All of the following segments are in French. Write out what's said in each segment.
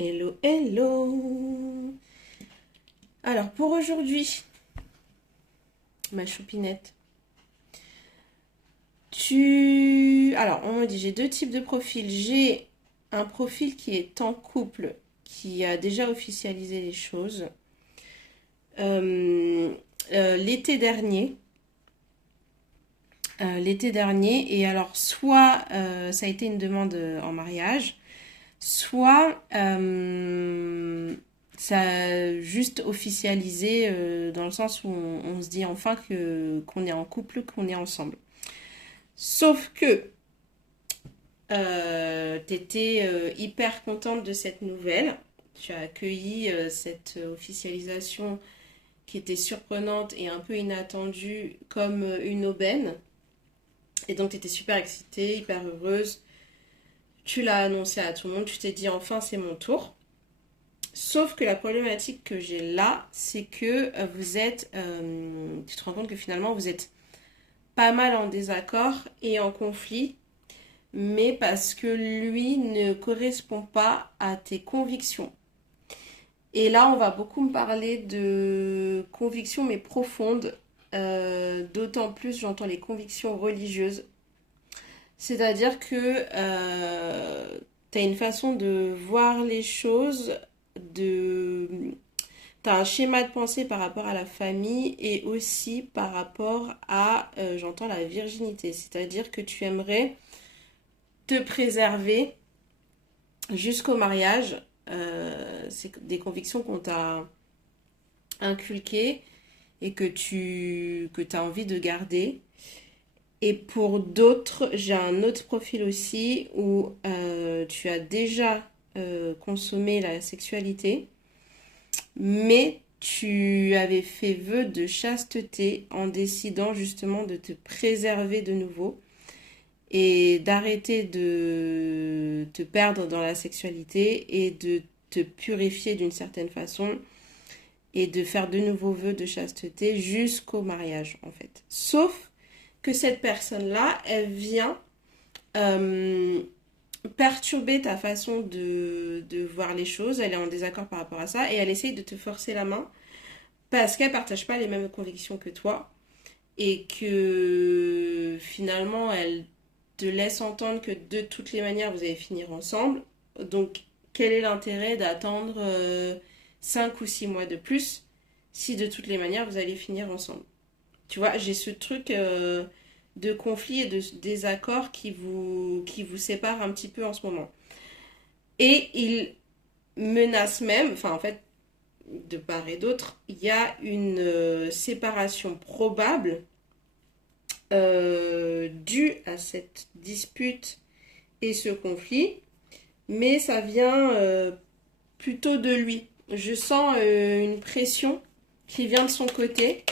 Hello, hello. Alors, pour aujourd'hui, ma choupinette, Alors, on me dit, j'ai deux types de profils. J'ai un profil qui est en couple, qui a déjà officialisé les choses. Euh, L'été dernier. Et alors, soit ça a été une demande en mariage, soit ça a juste officialisé dans le sens où on se dit enfin qu'on est en couple, qu'on est ensemble. Sauf que t'étais hyper contente de cette nouvelle. Tu as accueilli cette officialisation qui était surprenante et un peu inattendue comme une aubaine. Et donc t'étais super excitée, hyper heureuse. Tu l'as annoncé à tout le monde, tu t'es dit enfin c'est mon tour. Sauf que la problématique que j'ai là, c'est que tu te rends compte que finalement vous êtes pas mal en désaccord et en conflit, mais parce que lui ne correspond pas à tes convictions. Et là, on va beaucoup me parler de convictions, mais profondes. D'autant plus, j'entends les convictions religieuses. C'est-à-dire que tu as une façon de voir les choses, de tu as un schéma de pensée par rapport à la famille et aussi par rapport à, j'entends, la virginité. C'est-à-dire que tu aimerais te préserver jusqu'au mariage. C'est des convictions qu'on t'a inculquées et que tu as envie de garder. Et pour d'autres, j'ai un autre profil aussi où tu as déjà consommé la sexualité, mais tu avais fait vœu de chasteté en décidant justement de te préserver de nouveau et d'arrêter de te perdre dans la sexualité et de te purifier d'une certaine façon et de faire de nouveaux vœux de chasteté jusqu'au mariage en fait. Sauf que cette personne-là, elle vient euh, perturber ta façon de voir les choses, elle est en désaccord par rapport à ça et elle essaye de te forcer la main parce qu'elle partage pas les mêmes convictions que toi et que finalement elle te laisse entendre que de toutes les manières vous allez finir ensemble. Donc quel est l'intérêt d'attendre 5 ou 6 mois de plus si de toutes les manières vous allez finir ensemble? Tu vois, j'ai ce truc de conflit et de désaccord qui vous sépare un petit peu en ce moment. Et il menace même, enfin en fait, de part et d'autre, il y a une séparation probable due à cette dispute et ce conflit, mais ça vient plutôt de lui. Je sens une pression qui vient de son côté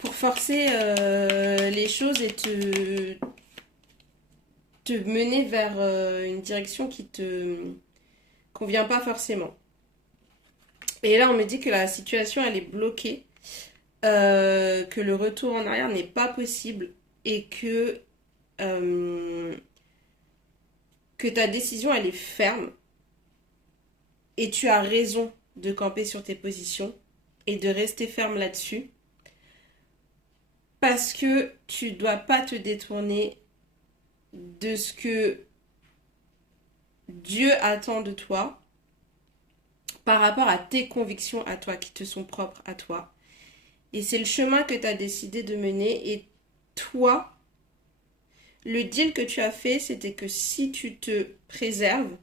pour forcer les choses et te mener vers une direction qui te convient pas forcément. Et là, on me dit que la situation, elle est bloquée, que le retour en arrière n'est pas possible et euh, que ta décision, elle est ferme et tu as raison de camper sur tes positions et de rester ferme là-dessus parce que tu dois pas te détourner de ce que Dieu attend de toi par rapport à tes convictions à toi qui te sont propres à toi. Et c'est le chemin que tu as décidé de mener. Et toi, le deal que tu as fait, c'était que si tu te préserves,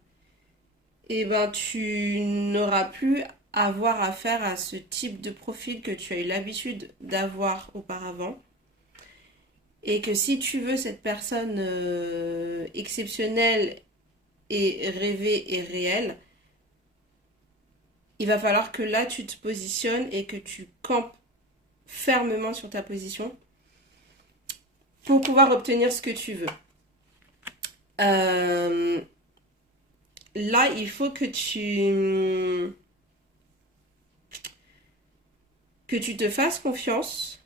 eh ben tu n'auras plus à avoir affaire à ce type de profil que tu as eu l'habitude d'avoir auparavant. Et que si tu veux cette personne exceptionnelle et rêvée et réelle, il va falloir que là tu te positionnes et que tu campes fermement sur ta position pour pouvoir obtenir ce que tu veux. Euh, Là, il faut que tu te fasses confiance.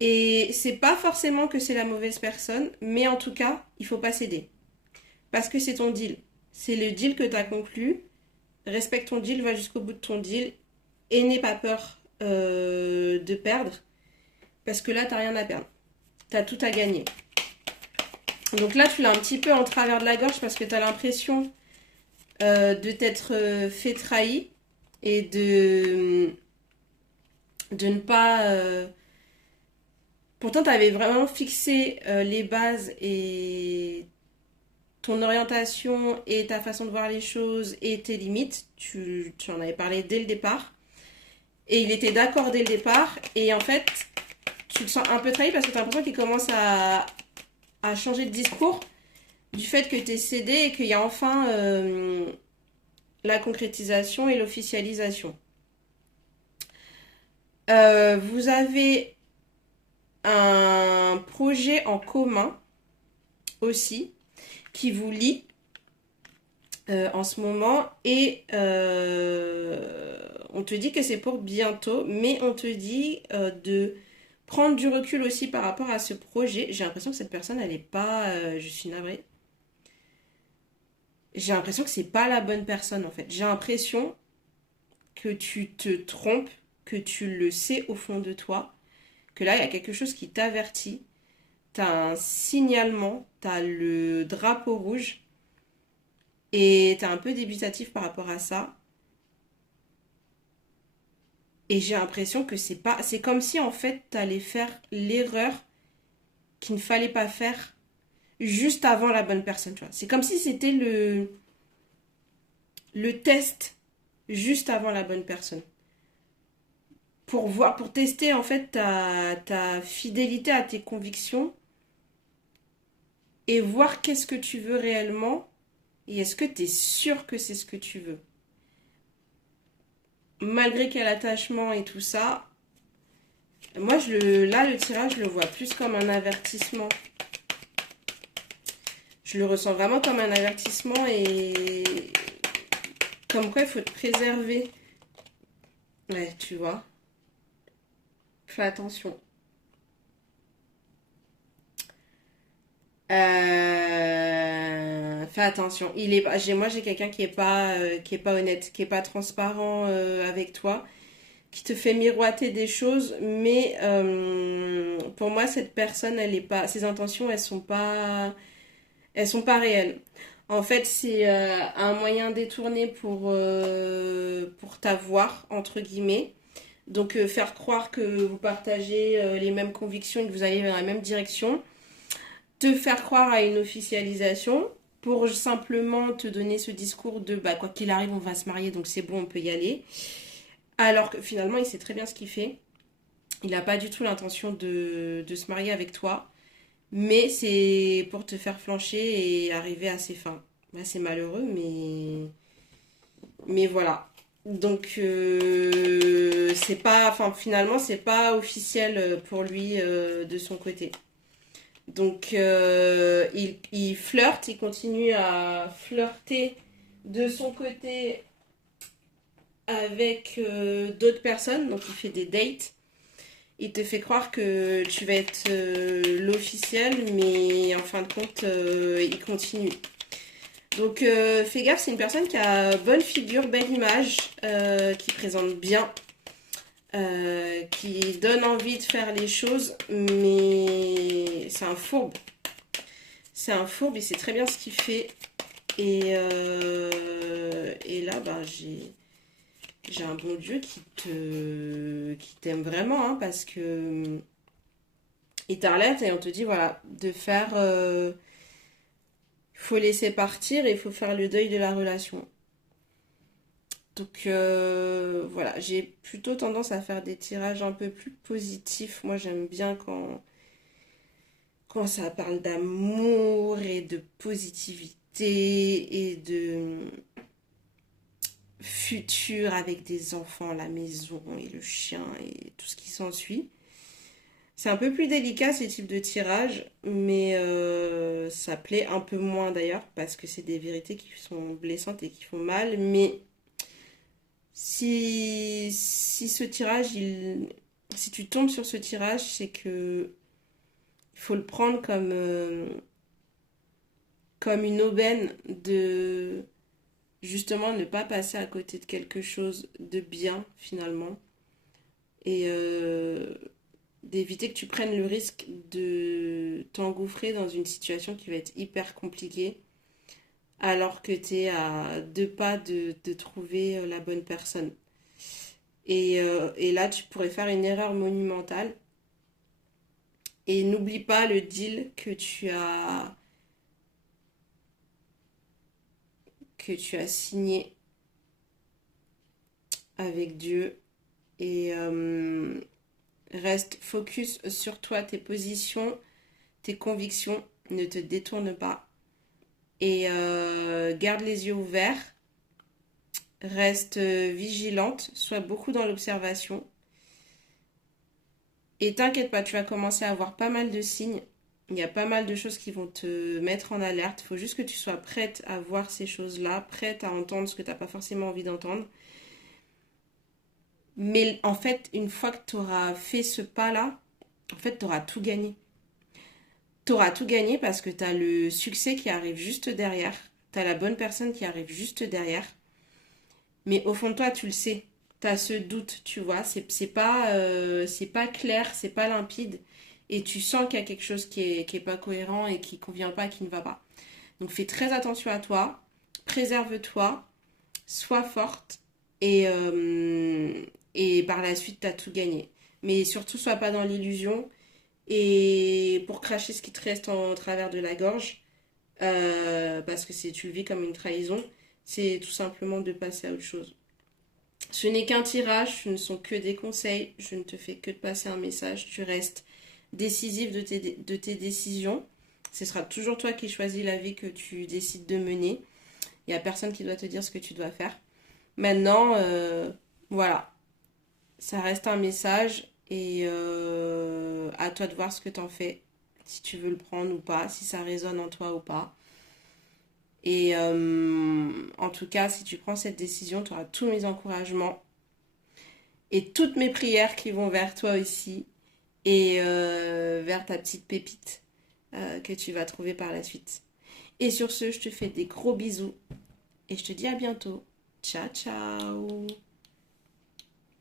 Et c'est pas forcément que c'est la mauvaise personne, mais en tout cas, il faut pas céder. Parce que c'est ton deal. c'est le deal que tu as conclu. Respecte ton deal, va jusqu'au bout de ton deal et n'aie pas peur de perdre parce que là, tu n'as rien à perdre. Tu as tout à gagner. Donc là, tu l'as un petit peu en travers de la gorge parce que tu as l'impression de t'être fait trahir et de ne pas... Pourtant, tu avais vraiment fixé les bases et ton orientation et ta façon de voir les choses et tes limites. Tu en avais parlé dès le départ. Et il était d'accord dès le départ. Et en fait, tu te sens un peu trahi parce que tu as l'impression qu'il commence à changer de discours du fait que tu es cédé et qu'il y a enfin la concrétisation et l'officialisation. Vous avez un projet en commun aussi qui vous lie en ce moment et on te dit que c'est pour bientôt, mais on te dit de prendre du recul aussi par rapport à ce projet. J'ai l'impression que cette personne, elle est pas... je suis navrée. J'ai l'impression que c'est pas la bonne personne en fait. J'ai l'impression que tu te trompes, que tu le sais au fond de toi, que là, il y a quelque chose qui t'avertit. T'as un signalement, t'as le drapeau rouge et t'es un peu débutatif par rapport à ça. Et j'ai l'impression que c'est pas... C'est comme si en fait t'allais faire l'erreur qu'il ne fallait pas faire juste avant la bonne personne, tu vois. C'est comme si c'était le test juste avant la bonne personne. Pour voir, pour tester en fait ta fidélité à tes convictions et voir qu'est-ce que tu veux réellement et est-ce que tu es sûr que c'est ce que tu veux. Malgré quel attachement et tout ça, moi là le tirage je le vois plus comme un avertissement. Je le ressens vraiment comme un avertissement et comme quoi il faut te préserver. Ouais, tu vois. Fais attention. Fais attention. Moi, j'ai quelqu'un qui est pas honnête, qui est pas transparent avec toi, qui te fait miroiter des choses, mais pour moi, cette personne, elle est pas, ses intentions, elles sont pas réelles. En fait, c'est un moyen détourné pour t'avoir, entre guillemets. Donc, faire croire que vous partagez les mêmes convictions et que vous allez dans la même direction te faire croire à une officialisation pour simplement te donner ce discours de bah, quoi qu'il arrive, on va se marier, donc c'est bon, on peut y aller. Alors que finalement, il sait très bien ce qu'il fait. Il n'a pas du tout l'intention de se marier avec toi, mais c'est pour te faire flancher et arriver à ses fins. Bah, c'est malheureux, mais voilà. Donc, c'est pas, enfin, finalement, c'est pas officiel pour lui de son côté. Donc, il flirte, il continue à flirter de son côté avec d'autres personnes. Donc, il fait des dates. Il te fait croire que tu vas être l'officiel, mais en fin de compte, il continue. Donc, fais gaffe, c'est une personne qui a bonne figure, belle image, qui présente bien. Qui donne envie de faire les choses, mais c'est un fourbe. C'est un fourbe, il sait très bien ce qu'il fait. Et là, bah, j'ai un bon Dieu qui t'aime vraiment, hein, parce que il t'alerte et on te dit, voilà, de faire... il faut laisser partir et il faut faire le deuil de la relation. Donc voilà, j'ai plutôt tendance à faire des tirages un peu plus positifs. Moi, j'aime bien quand ça parle d'amour et de positivité et de futur avec des enfants à la maison et le chien et tout ce qui s'ensuit. C'est un peu plus délicat ces types de tirages, mais ça plaît un peu moins d'ailleurs parce que c'est des vérités qui sont blessantes et qui font mal. Mais si ce tirage, si tu tombes sur ce tirage, c'est que il faut le prendre comme une aubaine justement ne pas passer à côté de quelque chose de bien finalement et d'éviter que tu prennes le risque de t'engouffrer dans une situation qui va être hyper compliquée alors que tu es à 2 pas de trouver la bonne personne. Et là, tu pourrais faire une erreur monumentale. Et n'oublie pas le deal que tu as signé avec Dieu. Et reste focus sur toi, tes positions, tes convictions. Ne te détourne pas. Et garde les yeux ouverts. Reste vigilante. Sois beaucoup dans l'observation. Et t'inquiète pas, tu vas commencer à avoir pas mal de signes. Il y a pas mal de choses qui vont te mettre en alerte. Il faut juste que tu sois prête à voir ces choses-là, prête à entendre ce que tu n'as pas forcément envie d'entendre. Mais en fait, une fois que tu auras fait ce pas-là, en fait, tu auras tout gagné. Tu auras tout gagné parce que tu as le succès qui arrive juste derrière. Tu as la bonne personne qui arrive juste derrière. Mais au fond de toi, tu le sais. Tu as ce doute, tu vois. C'est pas clair, c'est pas limpide. Et tu sens qu'il y a quelque chose qui est pas cohérent et qui convient pas, qui ne va pas. Donc fais très attention à toi. Préserve-toi. Sois forte. Et par la suite, tu as tout gagné. Mais surtout, sois pas dans l'illusion. Et pour cracher ce qui te reste en travers de la gorge, parce que tu le vis comme une trahison, c'est tout simplement de passer à autre chose. Ce n'est qu'un tirage, ce ne sont que des conseils, je ne te fais que de passer un message, tu restes décisif de tes décisions. Ce sera toujours toi qui choisis la vie que tu décides de mener. Il n'y a personne qui doit te dire ce que tu dois faire. Maintenant, voilà, ça reste un message et à toi de voir ce que tu en fais, si tu veux le prendre ou pas, si ça résonne en toi ou pas. Et en tout cas, si tu prends cette décision, tu auras tous mes encouragements et toutes mes prières qui vont vers toi aussi et vers ta petite pépite que tu vas trouver par la suite. Et sur ce, je te fais des gros bisous et je te dis à bientôt. Ciao, ciao!